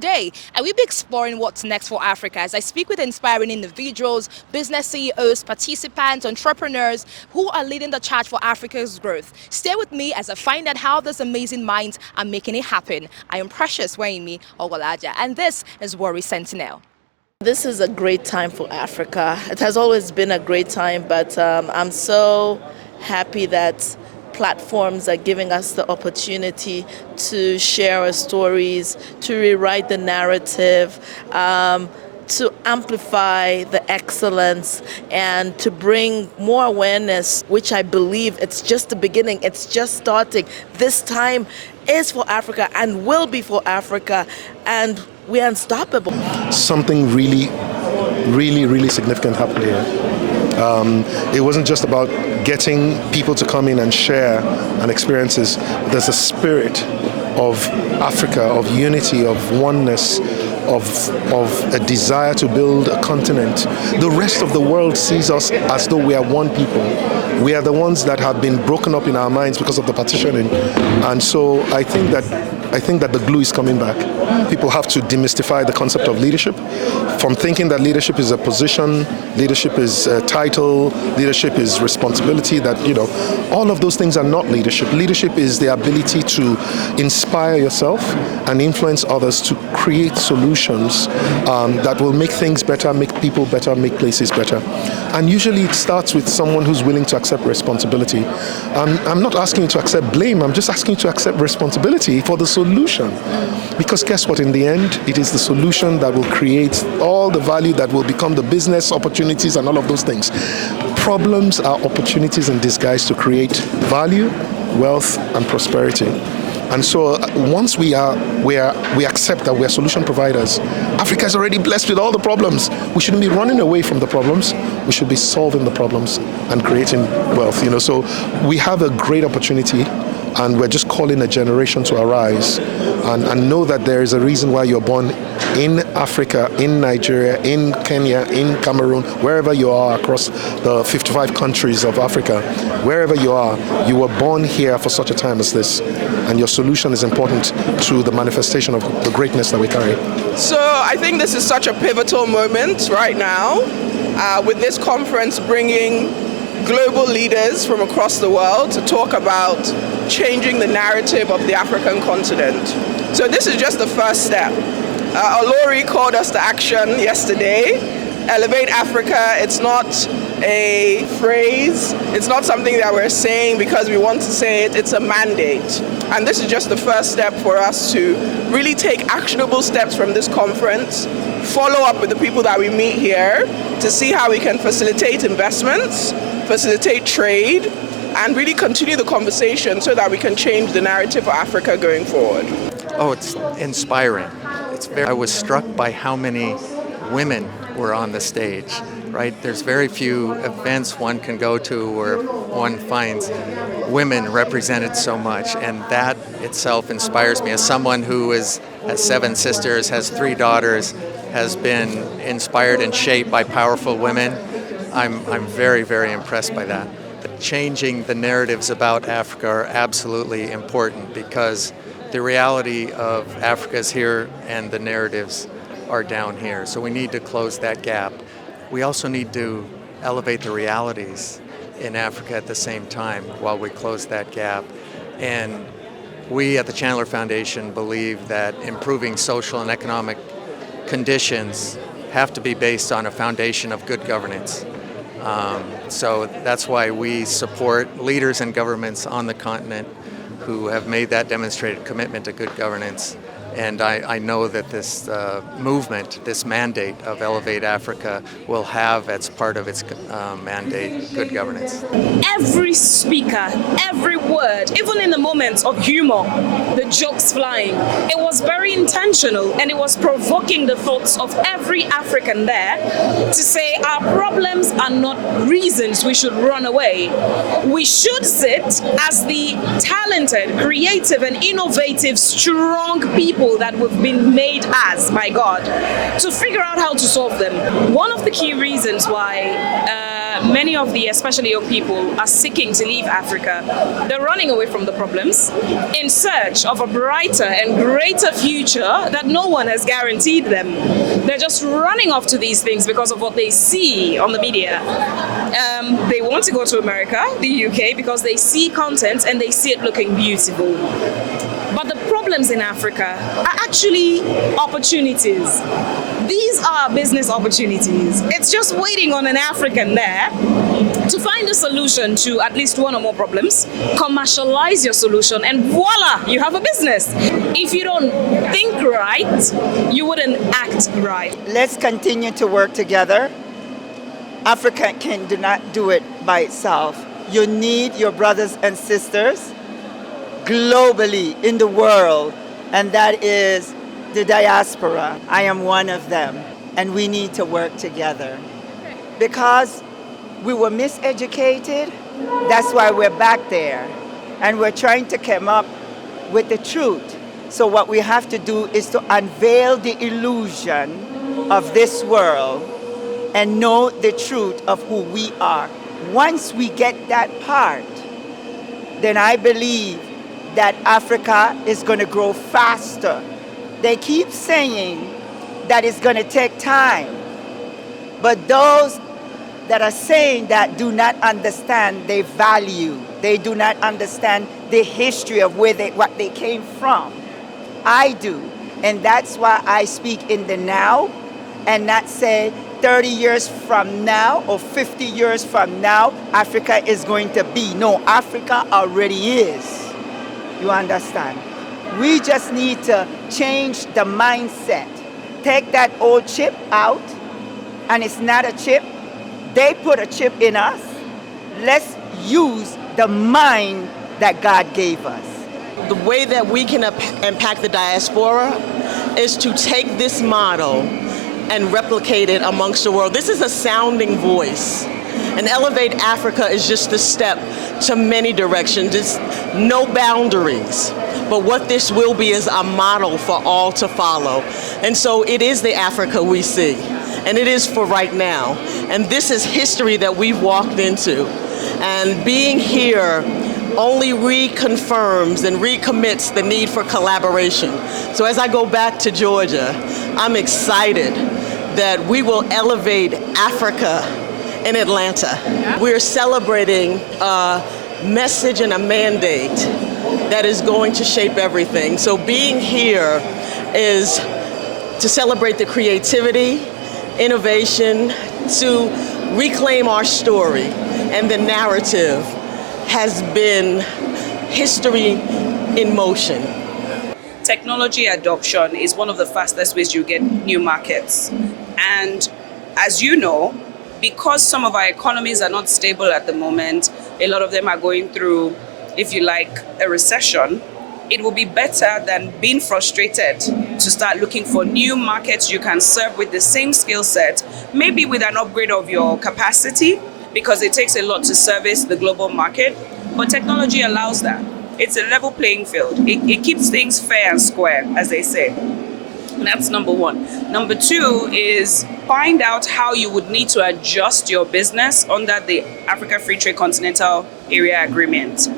today I will be exploring what's next for Africa as I speak with inspiring individuals, business CEOs, participants, entrepreneurs who are leading the charge for Africa's growth. Stay with me as I find out how these amazing minds are making it happen. I am Precious Waimi Ogolaja, and this is Worry Sentinel. This is a great time for Africa. It has always been a great time, but I'm so happy that platforms are giving us the opportunity to share our stories, to rewrite the narrative, to amplify the excellence, and to bring more awareness, which I believe it's just the beginning, it's just starting. This time is for Africa and will be for Africa, and we're unstoppable. Something really significant happened here. It wasn't just about getting people to come in and share and experiences. There's a spirit of Africa, of unity, of oneness, of a desire to build a continent. The rest of the world sees us as though we are one people. We are the ones that have been broken up in our minds because of the partitioning. And so I think that the glue is coming back. People have to demystify the concept of leadership, from thinking that leadership is a position, leadership is a title, leadership is responsibility, that, all of those things are not leadership. Leadership is the ability to inspire yourself and influence others to create solutions that will make things better, make people better, make places better. And usually it starts with someone who's willing to accept responsibility. I'm not asking you to accept blame, I'm just asking you to accept responsibility for the solution. Because guess what, in the end, it is the solution that will create all the value that will become the business opportunities and all of those things. Problems are opportunities in disguise to create value, wealth, and prosperity. And so once we accept that we are solution providers, Africa is already blessed with all the problems. We shouldn't be running away from the problems. We should be solving the problems and creating wealth. So we have a great opportunity, and we're just calling a generation to arise and know that there is a reason why you're born in Africa, in Nigeria, in Kenya, in Cameroon, wherever you are across the 55 countries of Africa, wherever you are, you were born here for such a time as this. And your solution is important to the manifestation of the greatness that we carry. So I think this is such a pivotal moment right now, with this conference bringing global leaders from across the world to talk about changing the narrative of the African continent. So this is just the first step. Olori called us to action yesterday. Elevate Africa, it's not a phrase, it's not something that we're saying because we want to say it, it's a mandate. And this is just the first step for us to really take actionable steps from this conference, follow up with the people that we meet here to see how we can facilitate investments, facilitate trade, and really continue the conversation so that we can change the narrative for Africa going forward. Oh, it's inspiring. I was struck by how many women were on the stage, right? There's very few events one can go to where one finds women represented so much, and that itself inspires me. As someone who has 7 sisters, has 3 daughters, has been inspired and shaped by powerful women, I'm very, very impressed by that. Changing the narratives about Africa are absolutely important because the reality of Africa is here and the narratives are down here. So we need to close that gap. We also need to elevate the realities in Africa at the same time while we close that gap. And we at the Chandler Foundation believe that improving social and economic conditions have to be based on a foundation of good governance. So that's why we support leaders and governments on the continent who have made that demonstrated commitment to good governance. And I know that this movement, this mandate of Elevate Africa will have as part of its mandate good governance. Every speaker, every word, even in the moments of humor, the jokes flying, it was very intentional and it was provoking the thoughts of every African there to say our problems are not reasons we should run away. We should sit as the talented, creative and innovative, strong people that we've been made as by God to figure out how to solve them. One of the key reasons why that many of the, especially young people, are seeking to leave Africa. They're running away from the problems in search of a brighter and greater future that no one has guaranteed them. They're just running off to these things because of what they see on the media. They want to go to America, the UK, because they see content and they see it looking beautiful. But the problems in Africa are actually opportunities. These are business opportunities. It's just waiting on an African there to find a solution to at least one or more problems, commercialize your solution, and voila, you have a business. If you don't think right, you wouldn't act right. Let's continue to work together. Africa do not do it by itself. You need your brothers and sisters globally in the world, and that is the diaspora. I am one of them, and we need to work together. Because we were miseducated, that's why we're back there, and we're trying to come up with the truth. So what we have to do is to unveil the illusion of this world and know the truth of who we are. Once we get that part, then I believe that Africa is going to grow faster. They keep saying that it's going to take time, but those that are saying that do not understand their value. They do not understand the history of what they came from. I do, and that's why I speak in the now and not say 30 years from now or 50 years from now, Africa is going to be. No, Africa already is. You understand? We just need to change the mindset. Take that old chip out, and it's not a chip. They put a chip in us. Let's use the mind that God gave us. The way that we can impact the diaspora is to take this model and replicate it amongst the world. This is a sounding voice. And Elevate Africa is just a step to many directions. It's no boundaries. But what this will be is a model for all to follow. And so it is the Africa we see. And it is for right now. And this is history that we've walked into. And being here only reconfirms and recommits the need for collaboration. So as I go back to Georgia, I'm excited that we will elevate Africa in Atlanta. We're celebrating a message and a mandate that is going to shape everything. So being here is to celebrate the creativity, innovation, to reclaim our story, and the narrative has been history in motion. Technology adoption is one of the fastest ways you get new markets. And as you know, because some of our economies are not stable at the moment, a lot of them are going through, if you like, a recession, it will be better than being frustrated to start looking for new markets you can serve with the same skill set, maybe with an upgrade of your capacity, because it takes a lot to service the global market. But technology allows that. It's a level playing field. It keeps things fair and square, as they say. That's number one. Number two is find out how you would need to adjust your business under the Africa Free Trade Continental Area Agreement.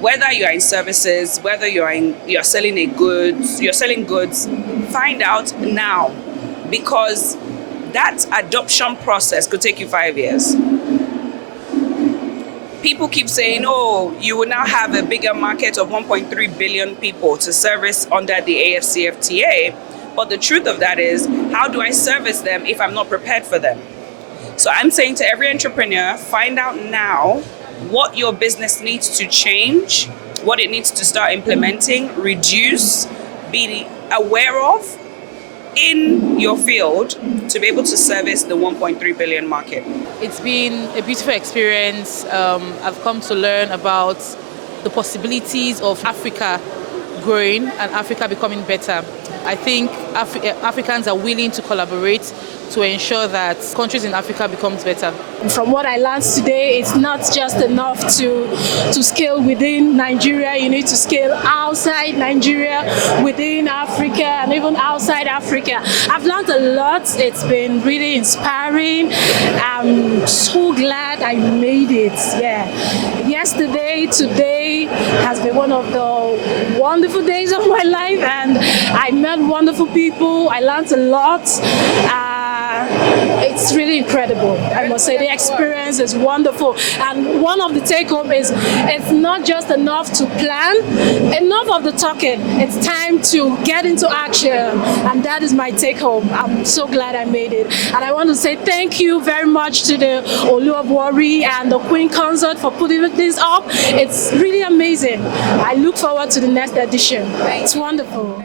Whether you are in services, whether you're selling goods, find out now, because that adoption process could take you 5 years. People keep saying, oh, you will now have a bigger market of 1.3 billion people to service under the AFCFTA. But the truth of that is, how do I service them if I'm not prepared for them? So I'm saying to every entrepreneur, find out now what your business needs to change, what it needs to start implementing, reduce, be aware of in your field to be able to service the 1.3 billion market. It's been a beautiful experience. I've come to learn about the possibilities of Africa growing and Africa becoming better. I think Africans are willing to collaborate to ensure that countries in Africa becomes better. From what I learned today, it's not just enough to scale within Nigeria. You need to scale outside Nigeria, within Africa, and even outside Africa. I've learned a lot. It's been really inspiring. I'm so glad I made it. Yeah. Yesterday, today has been one of the wonderful days of my life, and I met wonderful people. I learned a lot. It's really incredible. I must say the experience is wonderful. And one of the take-home is it's not just enough to plan, enough of the talking. It's time to get into action. And that is my take-home. I'm so glad I made it. And I want to say thank you very much to the Oluwabori and the Queen Consort for putting this up. It's really amazing. I look forward to the next edition. It's wonderful.